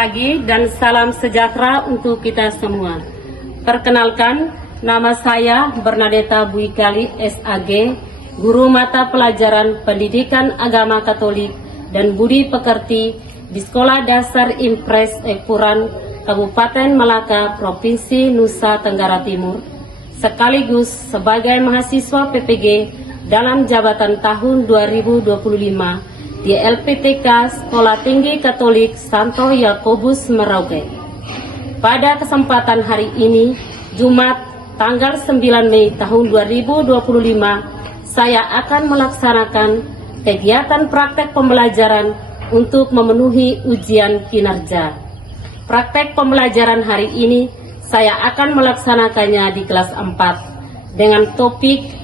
pagi dan salam sejahtera untuk kita semua. Perkenalkan, nama saya Bernadetta Buikali SAG, Guru Mata Pelajaran Pendidikan Agama Katolik dan Budi Pekerti di Sekolah Dasar Impres Ekuran, Kabupaten Malaka, Provinsi Nusa Tenggara Timur, sekaligus sebagai mahasiswa PPG dalam jabatan tahun 2025 di LPTK Sekolah Tinggi Katolik Santo Yakobus Merauke. Pada kesempatan hari ini, Jumat tanggal 9 Mei tahun 2025, saya akan melaksanakan kegiatan praktek pembelajaran untuk memenuhi ujian kinerja. Praktek pembelajaran hari ini saya akan melaksanakannya di kelas 4 dengan topik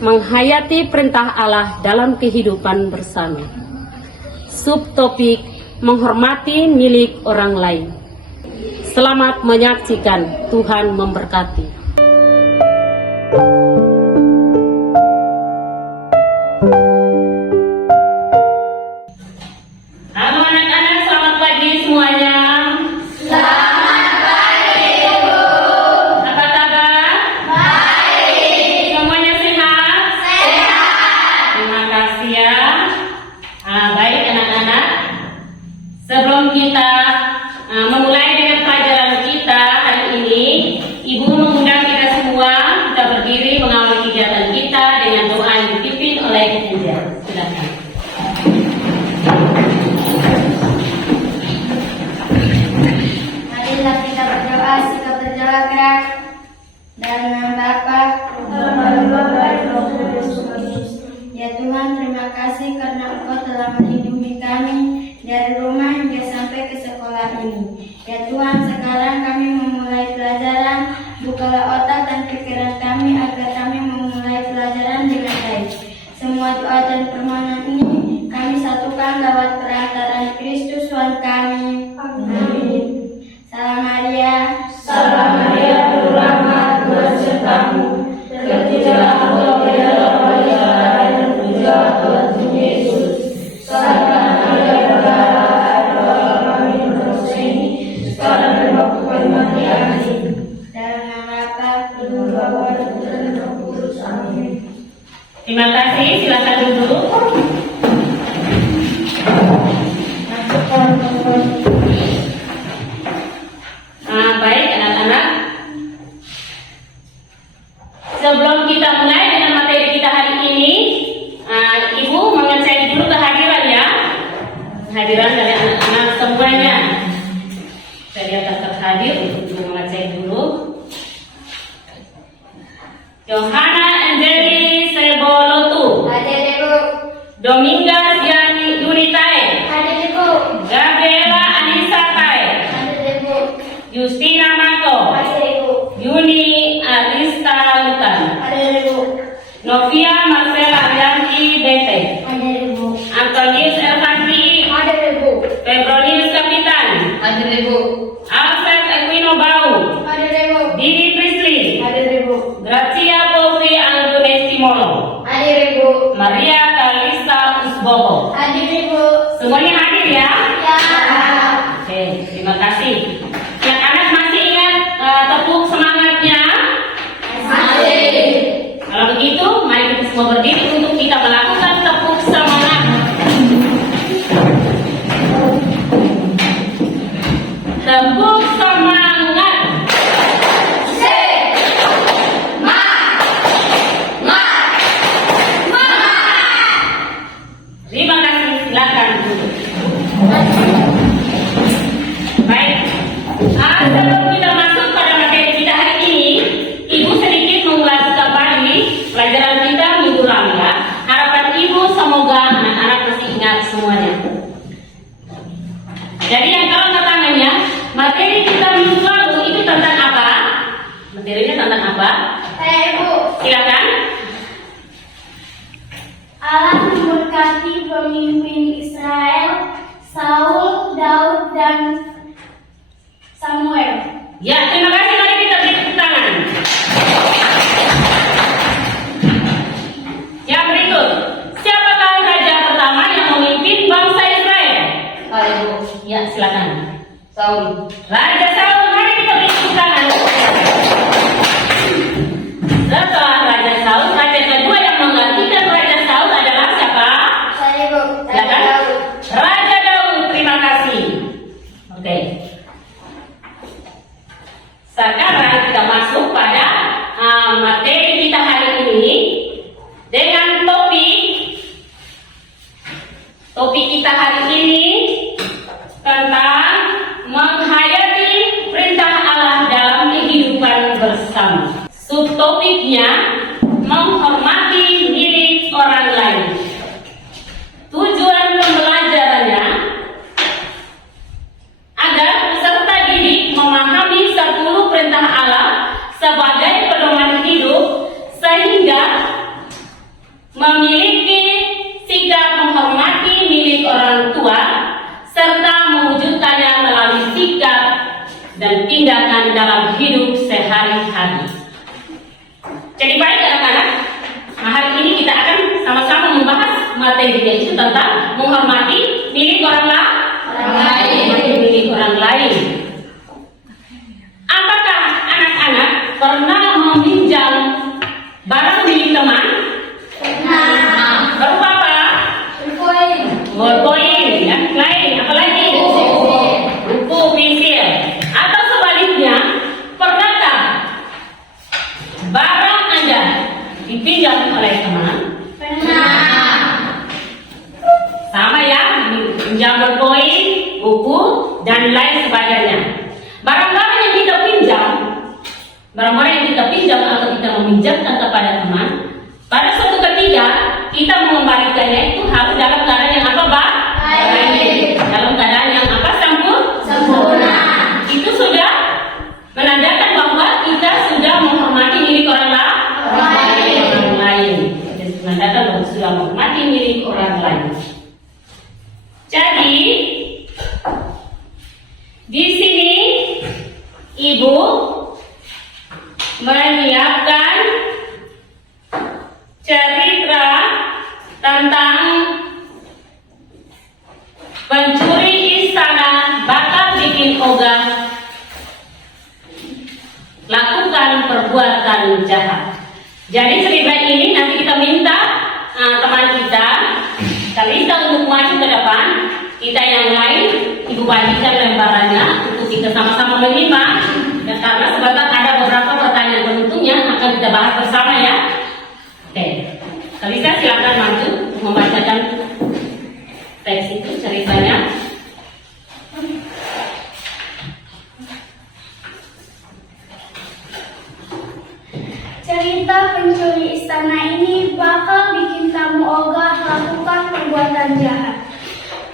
menghayati perintah Allah dalam kehidupan bersama. Subtopik menghormati milik orang lain. Selamat menyaksikan, Tuhan memberkati. Halo anak-anak, selamat pagi semuanya. Selamat pagi, Ibu. Apa kabar? Baik. Semuanya sehat? Sehat. Terima kasih ya. Baik anak-anak, sebelum kita memulai dengan pelajaran kita hari ini, Ibu mengundang kita semua, kita berdiri mengawali kegiatan kita dengan doa yang dipimpin oleh Angel. Silakan. Marilah kita berdoa, sikap berdoa keras. Dalam nama Bapa, ya Tuhan, terima kasih karena Engkau telah melindungi kami dari rumah hingga sampai ke sekolah ini. Ya Tuhan, sekarang kami memulai pelajaran. Bukalah otak dan pikiran kami agar kami memulai pelajaran dengan baik. Semua doa dan permohonan ini kami satukan lewat perantaraan Kristus Tuhan kami. Amin. Salam Maria. Salam Maria, penuh rahmat, Tuhan sertamu. Terpujilah engkau di dalam wanita dan terpujilah Tuhan Yesus. Salam Maria, berbahagia Allah kami berdosa ini, sekarang dan waktu kami. Amin. Dalam nama Bapa, Ibu Bapa dan Putra dan Roh Kudus. Amin. Terima kasih, silakan duduk. Baik anak-anak, sebelum kita mulai dengan materi kita hari ini, Ibu mengecek dulu kehadiran ya, kehadiran dari anak-anak semuanya. Saya lihat daftar hadir, Ibu mengecek dulu. Johanna Angeli Sebolotu, hadir Ibu. Dominga Yani Yuritae, Hadir Ibu. Gabriela Anissa Tae, Hadir Ibu. Justina Marco, Hadir Ibu. Yuni Arista Lukan, Hadir Ibu. Novia Marcela Arianti Bete, Hadir Ibu. Antonius Elvanti, Hadir Ibu. Febronius Kapitan, Hadir Ibu. Alfred Equino Bau, Hadir Ibu. Didi Prisley, Hadir Ibu. Gracia Polri Anggunesti Molo, Hadir Ibu. Maria Kalista Usbobo. Hadir Ibu. Semuanya hadir ya? Ya. Oke, terima kasih. Yang anak masih ingat tepuk semangatnya? Masih. Kalau begitu, mari kita Sekarang kita masuk pada materi kita hari ini dengan topik kita hari ini tentang menghayati perintah Allah dalam kehidupan bersama. Subtopiknya menghormati milik orang lain. Tujuan pembelajarannya agar peserta didik memahami 10 perintah Allah sebagai pedoman hidup sehingga memiliki sikap menghormati milik orang tua serta mewujudkannya melalui sikap dan tindakan dalam hidup sehari-hari. Jadi baik anak-anak, hari ini kita akan sama-sama membahas materi yaitu tentang menghormati milik orang lain. Milik orang lain. Apakah anak-anak pernah meminjam barang milik teman? Berupa apa? Bolpoin, yang lain, apa lagi? Buku, pensil. Atau sebaliknya, pernahkah barang Anda dipinjam oleh teman? Sama ya, pinjam bolpoin, buku, dan lain sebagainya. Barang-barang yang kita pinjam atau kita meminjamkan kepada teman, pada suatu ketika kita mengembalikannya itu harus dalam keadaan yang apa, Pak? Baik. Dalam keadaan yang apa? Sempurna. Itu sudah menandakan bahwa kita sudah menghormati milik orang lain. Jadi menandakan bahwa sudah menghormati milik orang lain. Jadi di sini Ibu menyiapkan cerita tentang pencuri istana bakal bikin ogah lakukan perbuatan jahat. Jadi cerita ini nanti kita minta teman kita Kalista untuk maju ke depan. Kita yang lain Ibu bagikan lembarannya untuk kita sama-sama menyimak. Dan karena sebentar ada beberapa pertanyaan tentunya akan kita bahas bersama ya. Oke, Kalista silakan maju membacakan teks itu ceritanya. Cerita pencuri istana ini bakal bikin kamu ogah lakukan perbuatan jahat.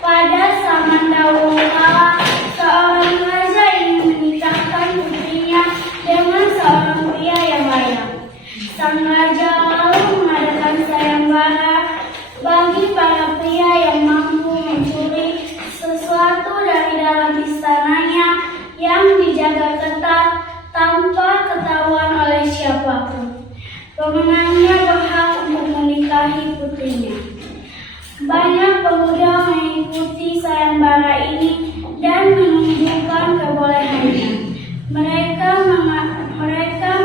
Pada zaman dahulu kala, seorang raja ingin menikahkan putrinya dengan seorang pria yang layak. Sang raja lalu mengadakan sayembara bagi para pria yang mampu mencuri sesuatu dari dalam istananya yang dijaga ketat tanpa ketahuan oleh siapapun. Pemenangnya berhak untuk menikahi putrinya. Banyak pemuda mengikuti sayembara ini dan menunjukkan kebolehannya. Mereka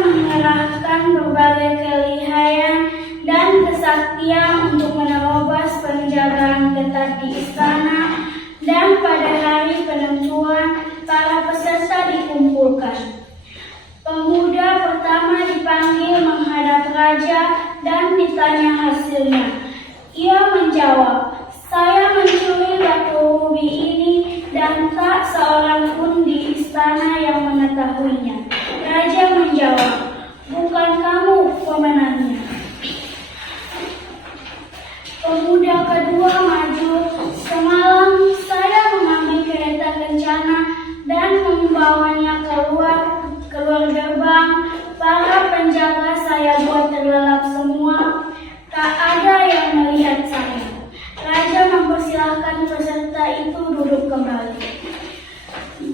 mengerahkan berbagai kelihayan dan kesaktian untuk menerobos penjagaan ketat di istana, dan pada hari penentuan para peserta dikumpulkan. Pemuda pertama dipanggil menghadap raja dan ditanya hasilnya. Ia menjawab, "Saya mencuri batu rubi ini dan tak seorang pun di istana yang mengetahuinya." Raja menjawab, "Bukan kamu pemenangnya." Pemuda kedua maju, "Semalam saya mengambil kereta kencana dan membawanya keluar gerbang. Para penjaga saya buat terlelap semua. Tak ada yang melihat saya." Raja mempersilahkan peserta itu duduk kembali.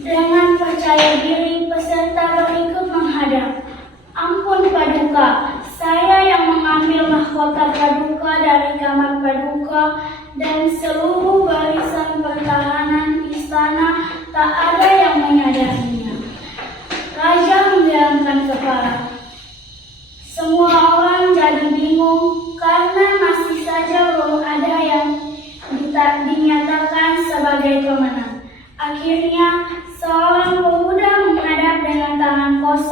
Dengan percaya diri, peserta berikut menghadap. "Ampun Paduka, saya yang mengambil mahkota Paduka dari kamar Paduka dan seluruh barisan pertahanan istana tak ada yang menyadarinya." Raja menggelengkan kepala. Semua orang jadi bingung karena masih saja belum ada yang dinyatakan sebagai pemenang. Akhirnya, seorang pemuda menghadap dengan tangan kosong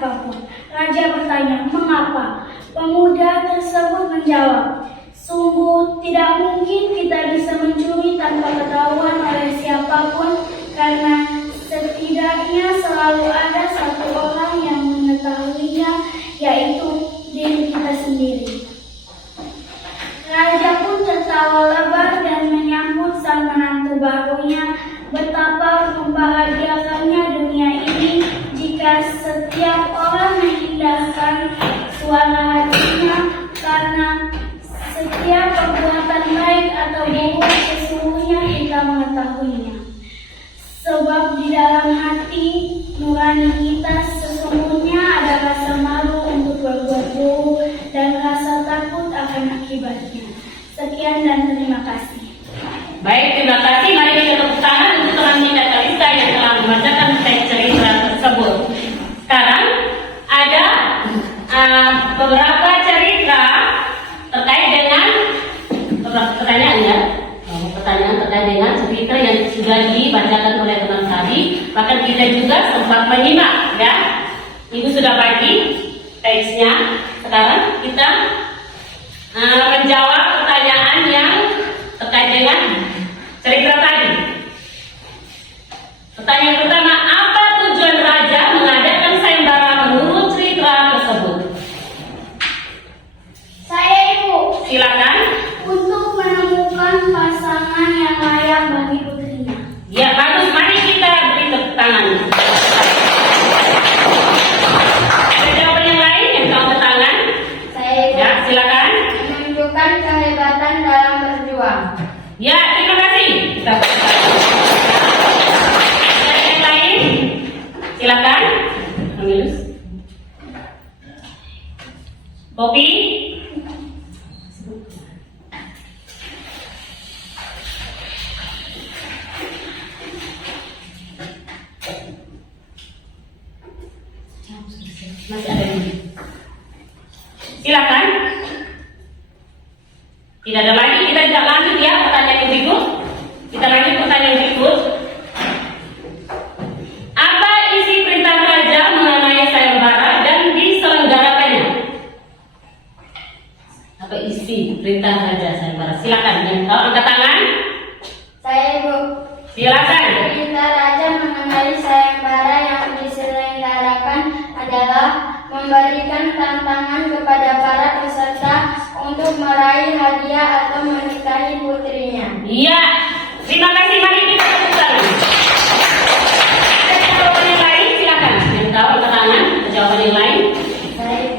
apapun. Raja bertanya, mengapa? Pemuda tersebut menjawab, sungguh tidak mungkin kita bisa mencuri tanpa ketahuan oleh siapapun, karena setidaknya selalu ada satu orang yang mengetahuinya, yaitu diri kita sendiri. Raja pun tertawa lebar dan menyambut sang menantu barunya. Betapa membahagiakannya dunia ini jika setiap orang mengindahkan suara hatinya, karena setiap perbuatan baik atau buruk sesungguhnya kita mengetahuinya. Sebab di dalam hati nurani kita sesungguhnya ada rasa malu untuk berbuat buruk dan rasa takut akan akibatnya. Sekian dan terima kasih. Baik, terima kasih. Mari kita tepuk tangan untuk teman kita Kalista yang telah membacakan teks cerita tersebut. Sekarang ada beberapa cerita terkait dengan beberapa pertanyaan ya. Pertanyaan terkait dengan cerita yang sudah dibacakan oleh teman tadi. Bahkan kita juga sempat menyimak ya. Ibu sudah bagi teksnya. Sekarang kita menjawab pertanyaan yang terkait dengan cerita tadi. Pertanyaan pertama, apa tujuan raja mengadakan sayembara menurut cerita tersebut? Saya Ibu, Silakan. untuk menemukan pasangan yang layak bagi putrinya. Ya, bagus. Mari kita beri tepuk tangan. Ada jawaban yang lain yang kamu tangan? Saya Ibu, Ya, silakan. menunjukkan kehebatan dalam berjuang. Ya, terima kasih. Kita ada yang lain? Silakan. Amilus. Kopi. Masih ada ini. Silakan. Tidak ada lagi, kita tidak lanjut ya pertanyaan yang berikut. Kita lanjut pertanyaan berikut. Apa isi perintah raja mengenai sayembara dan diselenggarakannya? Apa isi perintah raja sayembara? Silakan yang tahu angkat tangan. Saya Ibu, Silakan. perintah raja mengenai sayembara yang diselenggarakan adalah memberikan tantangan kepada para peserta untuk meraih hadiah atau menikahi putrinya. Iya, terima kasih. Mari kita tepuk tangan. Ada jawaban yang lain? Silakan. Yang tahu angkat tangan. Ada jawaban yang lain?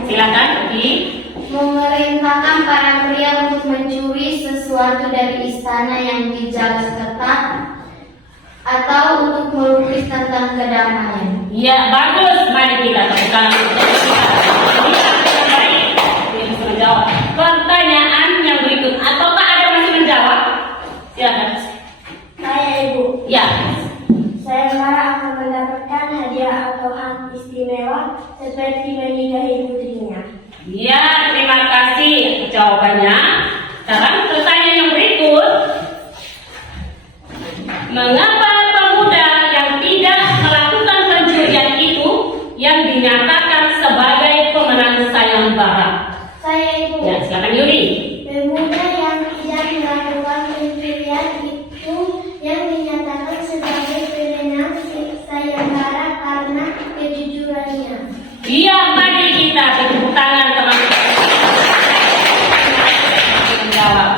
Silakan. Pergi. Memerintahkan para pria untuk mencuri sesuatu dari istana yang dijaga ketat atau untuk melukis tentang kedamaian. Iya, bagus. Mari kita tepuk tangan untuk kita. Ini yang baik. Dia bisa menjawab pertanyaan yang berikut. Ataukah ada masih menjawab? Silakan. Saya Ibu, Ya. sayembara akan mendapatkan hadiah atau hak istimewa seperti menikahi putrinya. Iya, terima kasih jawabannya. Sekarang pertanyaan yang berikut. Mengapa pemuda yang tidak melakukan pencurian itu yang dinyatakan sebagai pemenang sayembara? Saya Ibu, Ya, silakan Yuri. pemuda yang tidak melakukan pencurian itu yang dinyatakan sebagai pemenang sayembara karena kejujurannya. Iya, mari kita tepuk tangan teman-teman. Menjawab.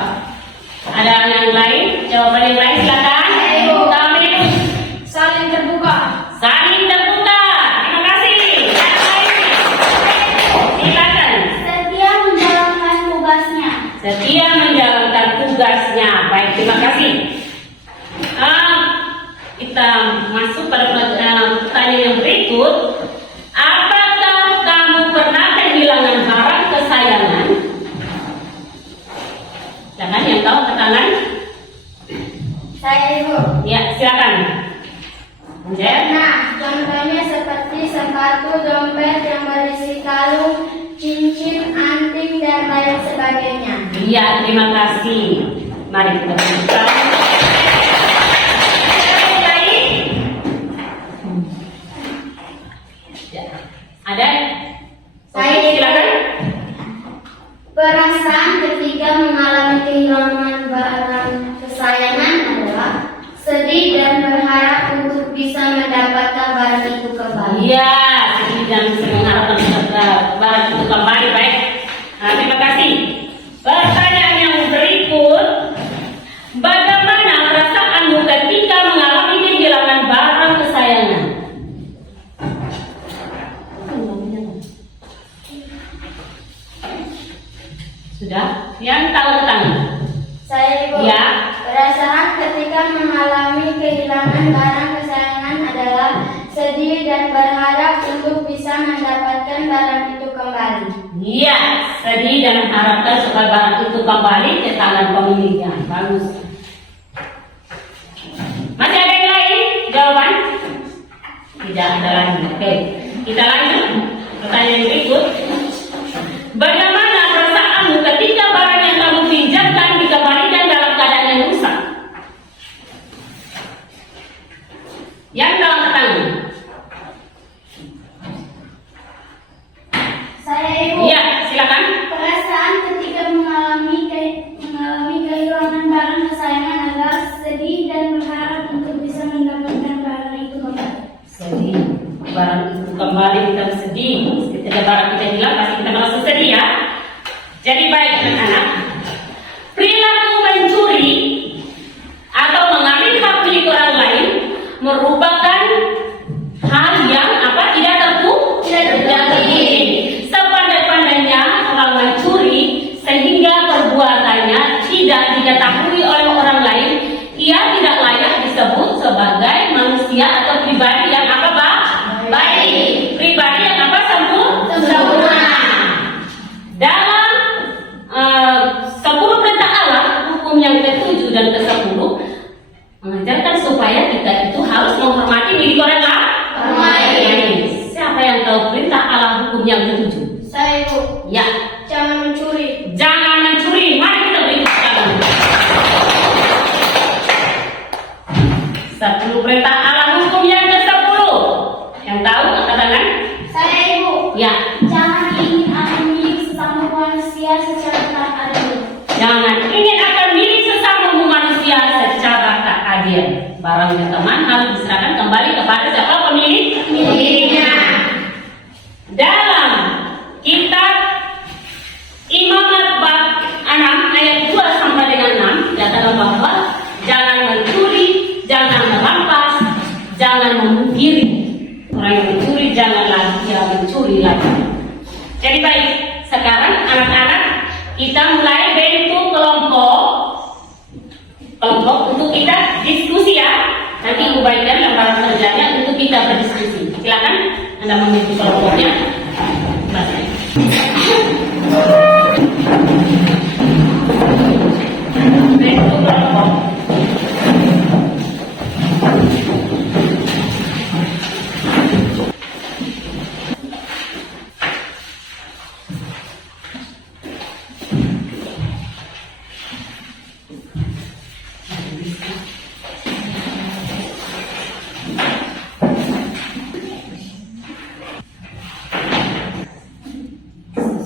Ada yang lain? Jawaban yang lain silakan. Kami Saling terbuka. saling terbuka. Terima kasih. Yang lain? Silakan. Setia menjalankan tugasnya. Setia menjalankan tugasnya. Baik, terima kasih. Kita masuk pada pertanyaan yang berikut. Apakah kamu pernah kehilangan barang kesayangan? Silakan yang tahu angkat tangan. Saya Ibu. Ya, silakan. Anjir. Nah, contohnya seperti sepatu, dompet yang berisi kalung, cincin, anting, dan lain sebagainya. Iya, terima kasih. Mari kita buka. Ya. Ada Iya, sedih dan mengharapkan barang itu kembali. Baik, nah, terima kasih. Pertanyaan yang berikut, bagaimana perasaanmu ketika mengalami kehilangan barang kesayangan? Sudah? Yang tahu tangan? Saya Ibu. Ya. Perasaan ketika mengalami kehilangan barang kesayangan adalah sedih dan berharap untuk bisa mendapatkan barang itu kembali. Iya, sedih dan mengharapkan supaya barang itu kembali ke tangan pemiliknya. Bagus. Masih ada yang lain jawaban? Tidak ada lagi. Oke, kita lanjut. Pertanyaan berikut. Bagaimana perasaanmu ketika barang yang kamu pinjamkan dikembalikan dalam keadaan yang rusak? Yang dalam tangan. Saya Ibu. Iya, silakan. Perasaan ketika mengalami kehilangan barang kesayangan adalah sedih dan berharap untuk bisa mendapatkan barang itu kembali. Sedih, barang itu kembali kita sedih. Ketika barang kita hilang pasti kita merasa sedih ya. Jadi baik anak-anak, perilaku mencuri atau mengambil hak milik orang lain merupakan hal yang tidak terpuji. Sepandai-pandainya orang mencuri sehingga perbuatannya tidak diketahui oleh orang lain, ia tidak layak disebut sebagai manusia atau pribadi yang baik, pribadi yang sempurna. Dalam 10 perintah Allah, hukum yang ke-7 dan ke-10 mengajarkan supaya kita itu harus menghormati milik orang lain. Siapa yang tahu perintah Allah hukum yang ke-7? Saya Ibu. Ya, Jangan mencuri. jangan mencuri. Mari kita beritahu. 10 perintah Allah hukum yang ke-10. Yang tahu angkat tangan? Saya Ibu. Ya. Jangan ingin akan milik sesama manusia secara tak adil. Jangan ingin akan milik sesama manusia secara tak adil. Barangnya teman harus diserahkan kembali kepada siapa pemiliknya. Dalam kitab Imamat bab 6 ayat 2 sampai dengan 6 dikatakan bahwa jangan mencuri, jangan merampas, jangan memungkiri. Orang yang mencuri janganlah dia mencuri lagi. Jadi baik, sekarang anak-anak kita mulai bentuk kelompok untuk kita diskusi ya. Nanti ubahkan lembaran kerjanya untuk kita berdiskusi. Silakan Anda membentuk kelompoknya. Bentuk kelompok.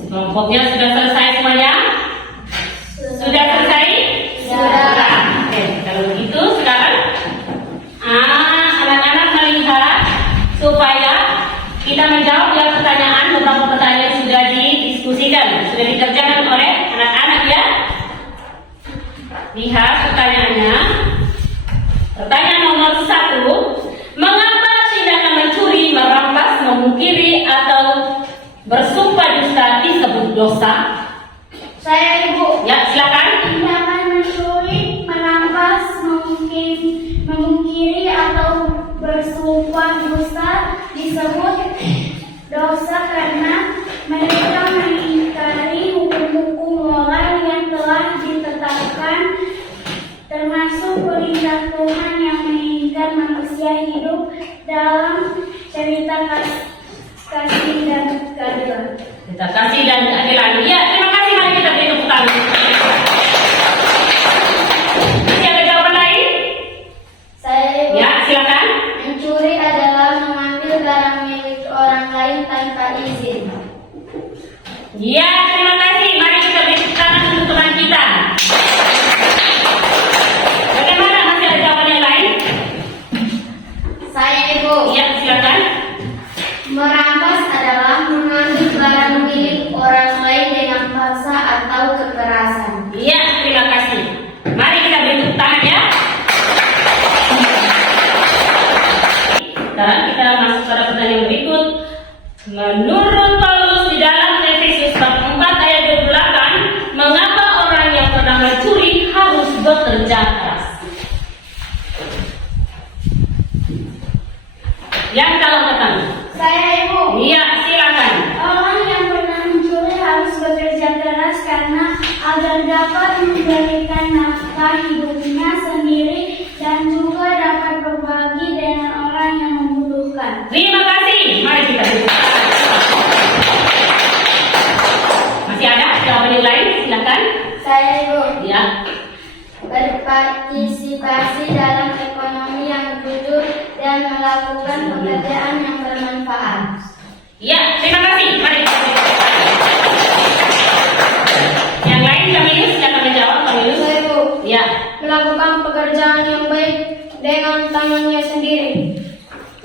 Kelompoknya sudah selesai semuanya? Sudah selesai? Sudah. Oke, kalau begitu sekarang anak-anak melihat supaya kita menjawab pertanyaan, beberapa pertanyaan sudah didiskusikan, sudah dikerjakan oleh anak-anak ya. Lihat pertanyaannya. Pertanyaan nomor 1, mengapa tindakan mencuri, merampas, memungkiri atau bersumpah dusta disebut dosa? Saya Ibu. Ya, silakan. Tindakan mencuri, merampas, memungkiri atau bersumpah dusta disebut dosa karena mereka mengingkari hukum-hukum moral yang telah ditetapkan, termasuk perintah Tuhan yang menginginkan manusia hidup dalam cerita kasih dan keadilan. Kita kasih dan keadilan. Ya, terima kasih. Mari kita beri tepuk tangan. Masih ada jawaban lain? Saya Ibu. Ya, silakan. Mencuri adalah mengambil barang milik orang lain tanpa izin. Ya, terima kasih. Mari kita beri tepuk tangan untuk teman kita. Bagaimana? Masih ada jawaban yang lain? Saya Ibu. Ya, silakan. Merampas adalah mengambil barang milik orang lain dengan paksa atau kekerasan. Iya, terima kasih. Mari kita beri tepuk tangan ya. Sekarang kita masuk pada pertanyaan berikut. Menurut Paulus di dalam Efesus bab 4 ayat 28, mengapa orang yang pernah mencuri harus bekerja keras? Yang tahu pertama. Saya Ibu. Iya, silakan. Orang yang pernah mencuri harus bekerja keras karena agar dapat memberikan nafkah hidupnya sendiri dan juga dapat berbagi dengan orang yang membutuhkan. Terima kasih. Mari kita buka. Masih ada jawaban yang lain? Silakan. Saya Ibu. Ya. Berpartisipasi dalam ekonomi yang jujur dan melakukan pekerjaan yang bermanfaat. Ya, terima kasih. Mari kita buka. Yang lain kami silakan menjawab kami. Saya Ibu. Ya. Melakukan pekerjaan yang baik dengan tangannya sendiri.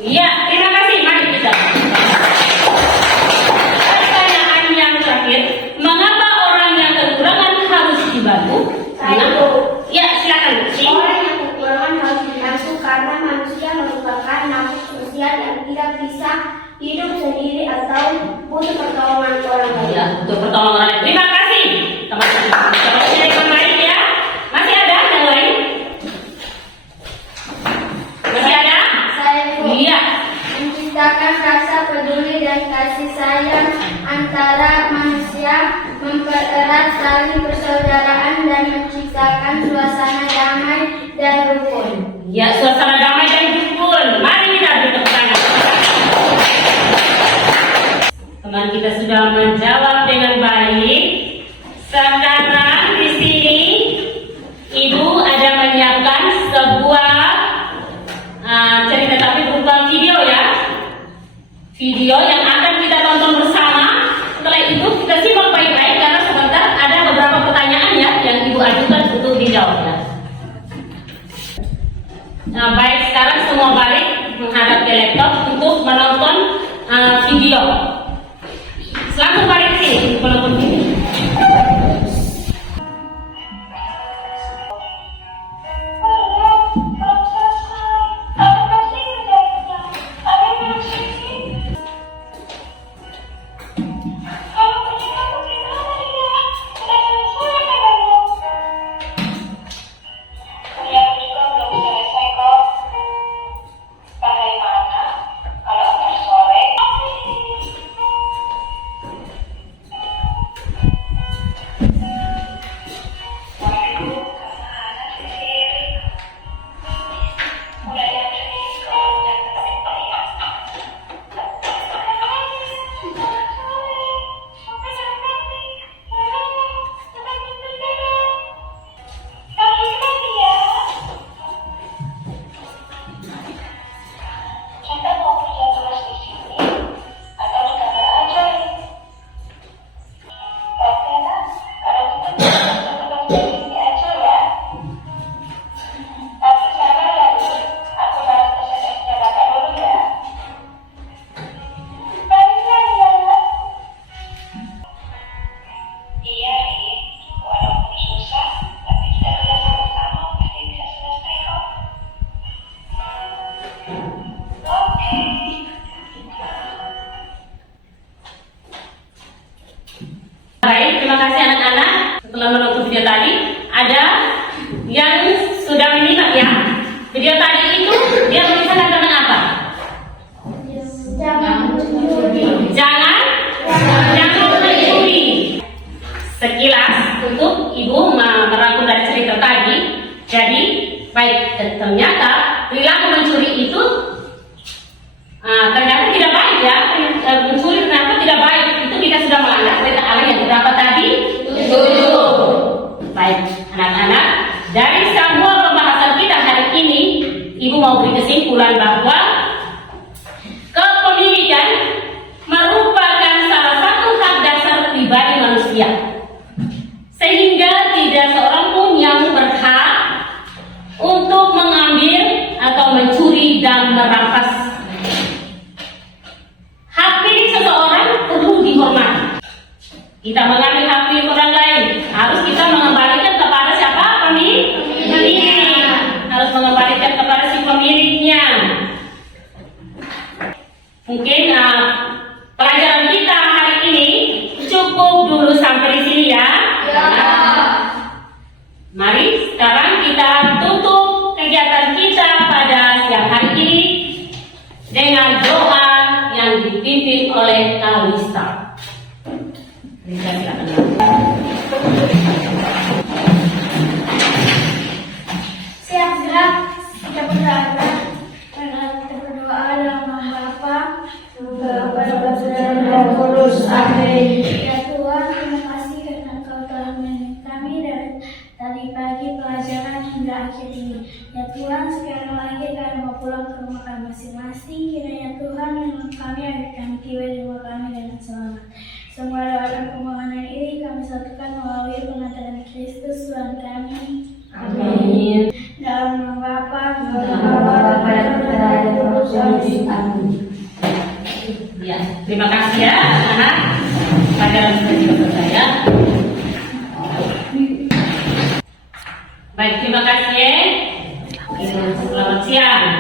Ya, terima kasih. Mari kita. Pertanyaan yang terakhir, mengapa orang yang kekurangan harus dibantu? Saya. Ya, silakan. Orang yang kekurangan harus dibantu karena manusia merupakan makhluk sosial yang tidak bisa hidup sendiri atau butuh pertolongan orang lain. Ya, untuk pertolongan. Terima kasih. Teman-teman, coba yang lain ya. Masih ada yang lain? Masih ada? Saya Ibu. Iya. Menciptakan rasa peduli dan kasih sayang antara manusia, mempererat tali persaudaraan dan menciptakan suasana damai dan rukun. Ya, suasana damai dan rukun. Mari kita beri tepuk tangan. Teman kita sudah menjawab dengan baik. Sekarang di sini Ibu ada menyiapkan sebuah cerita tapi berupa video ya. Video yang akan kita tonton bersama. Setelah itu kita simak baik-baik karena sebentar ada beberapa pertanyaan ya yang Ibu ajukan untuk dijawab ya. Nah, baik, sekarang semua balik menghadap ke laptop untuk menonton video. Langsung balik ke sini untuk menonton video. Baik, terima kasih anak-anak. Setelah menonton video tadi, ada yang sudah menyimak ya. Video tadi itu dia menyebutkan tentang apa? Jangan mencuri. Sekilas untuk Ibu merangkum dari cerita tadi. Jadi, baik, ternyata perilaku mencuri itu ternyata tidak baik ya. Mencuri ternyata tidak baik. Itu kita sudah melanggar perintah Allah yang berapa tadi? 7. Baik, anak-anak, dari semua pembahasan kita hari ini, Ibu mau beri kesimpulan bahwa kepemilikan merupakan salah satu hak dasar pribadi manusia, sehingga tidak seorang pun yang berhak untuk mengambil atau mencuri dan merampas hak kita mengambil hak milik orang lain, harus kita mengembalikan kepada siapa? Pemilik. Harus mengembalikan kepada si pemiliknya. Mungkin pelajaran kita hari ini cukup dulu sampai di sini ya. Mari sekarang kita tutup kegiatan kita pada siang hari ini dengan doa yang dipimpin oleh Kalista. Kalista, silakan. Siap gerak, kita berdoa dalam nama Bapa, dan Roh Kudus. Amin. Ya Tuhan, terima kasih karena Engkau telah menemani kami dari pagi pelajaran hingga akhir ini. Ya Tuhan, sekarang lagi kami mau pulang ke rumah kami masing-masing. Kiranya Tuhan menolong kami agar kami tiba di rumah kami dengan selamat. Semua doa dan permohonan ini kami satukan melalui pengantaran Kristus Tuhan kami. Amin. Dalam nama Bapa, dan Roh Kudus. Amin. Ya, terima kasih ya anak-anak. Pelajaran sudah selesai ya. Baik, terima kasih ya. Selamat siang.